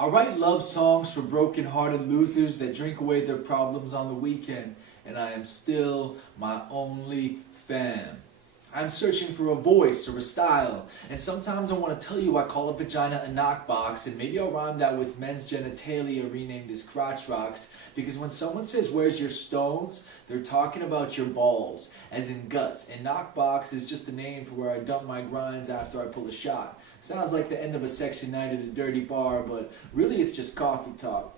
I write love songs for broken-hearted losers that drink away their problems on the weekend, and I am still my only fan. I'm searching for a voice or a style, and sometimes I want to tell you I call a vagina a knockbox, and maybe I'll rhyme that with men's genitalia renamed as crotch rocks, because when someone says, "Where's your stones?" they're talking about your balls, as in guts, and knockbox is just a name for where I dump my grinds after I pull a shot. Sounds like the end of a sexy night at a dirty bar, but really it's just coffee talk.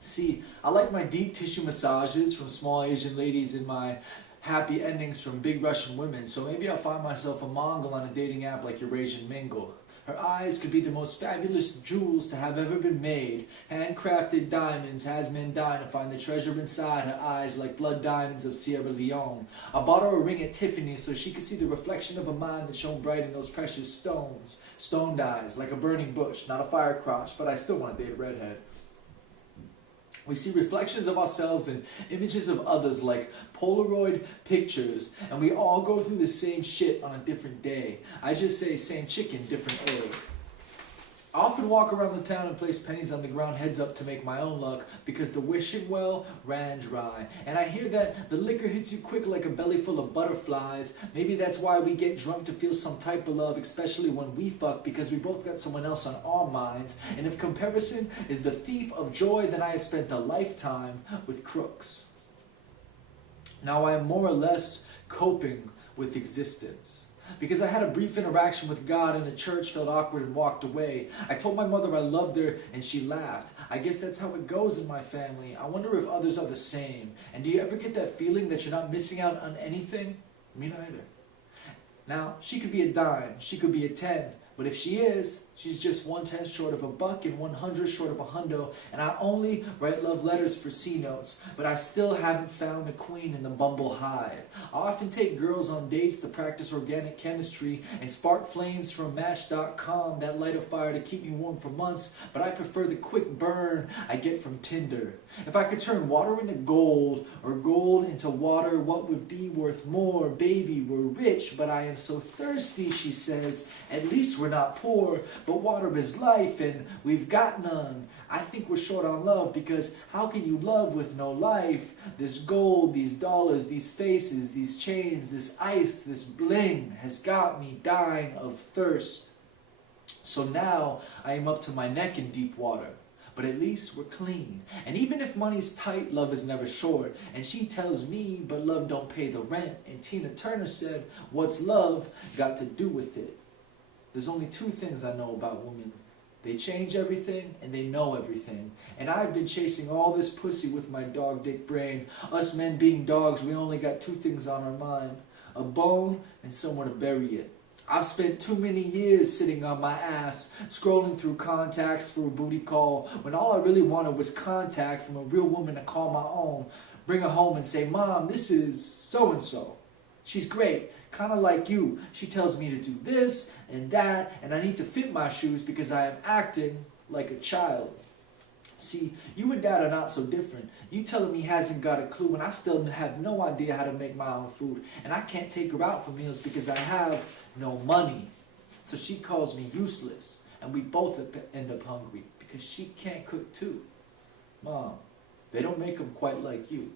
See, I like my deep tissue massages from small Asian ladies and my happy endings from big Russian women, so maybe I'll find myself a Mongol on a dating app like Eurasian Mingle. Her eyes could be the most fabulous jewels to have ever been made. Handcrafted diamonds has men dying to find the treasure inside her eyes like blood diamonds of Sierra Leone. I bought her a ring at Tiffany so she could see the reflection of a mind that shone bright in those precious stones. Stoned eyes, like a burning bush, not a fire crotch, but I still want to date a redhead. We see reflections of ourselves and images of others like Polaroid pictures, and we all go through the same shit on a different day. I just say same chicken, different egg. I often walk around the town and place pennies on the ground heads up to make my own luck because the wishing well ran dry. And I hear that the liquor hits you quick like a belly full of butterflies. Maybe that's why we get drunk to feel some type of love, especially when we fuck, because we both got someone else on our minds. And if comparison is the thief of joy, then I have spent a lifetime with crooks. Now I am more or less coping with existence. Because I had a brief interaction with God in a church, felt awkward and walked away. I told my mother I loved her and she laughed. I guess that's how it goes in my family. I wonder if others are the same. And do you ever get that feeling that you're not missing out on anything? Me neither. Now, she could be a dime, she could be a 10. But if she is, she's just 1/10 short of a buck and 100 short of a hundo. And I only write love letters for C notes, but I still haven't found a queen in the Bumble hive. I often take girls on dates to practice organic chemistry and spark flames from Match.com that light a fire to keep me warm for months, but I prefer the quick burn I get from Tinder. If I could turn water into gold or gold into water, what would be worth more? Baby, we're rich, but I am so thirsty, she says. At least we're not poor, but water is life and we've got none. I think we're short on love because how can you love with no life? This gold, these dollars, these faces, these chains, this ice, this bling has got me dying of thirst. So now I am up to my neck in deep water. But at least we're clean. And even if money's tight, love is never short. And she tells me, but love don't pay the rent. And Tina Turner said, what's love got to do with it? There's only two things I know about women. They change everything and they know everything. And I've been chasing all this pussy with my dog dick brain. Us men being dogs, we only got two things on our mind. A bone and somewhere to bury it. I've spent too many years sitting on my ass, scrolling through contacts for a booty call, when all I really wanted was contact from a real woman to call my own, bring her home and say, Mom, this is so-and-so. She's great, kind of like you. She tells me to do this and that, and I need to fit my shoes because I am acting like a child. See, you and Dad are not so different. You telling me he hasn't got a clue, and I still have no idea how to make my own food. And I can't take her out for meals because I have no money. So she calls me useless, and we both end up hungry because she can't cook too. Mom, they don't make them quite like you.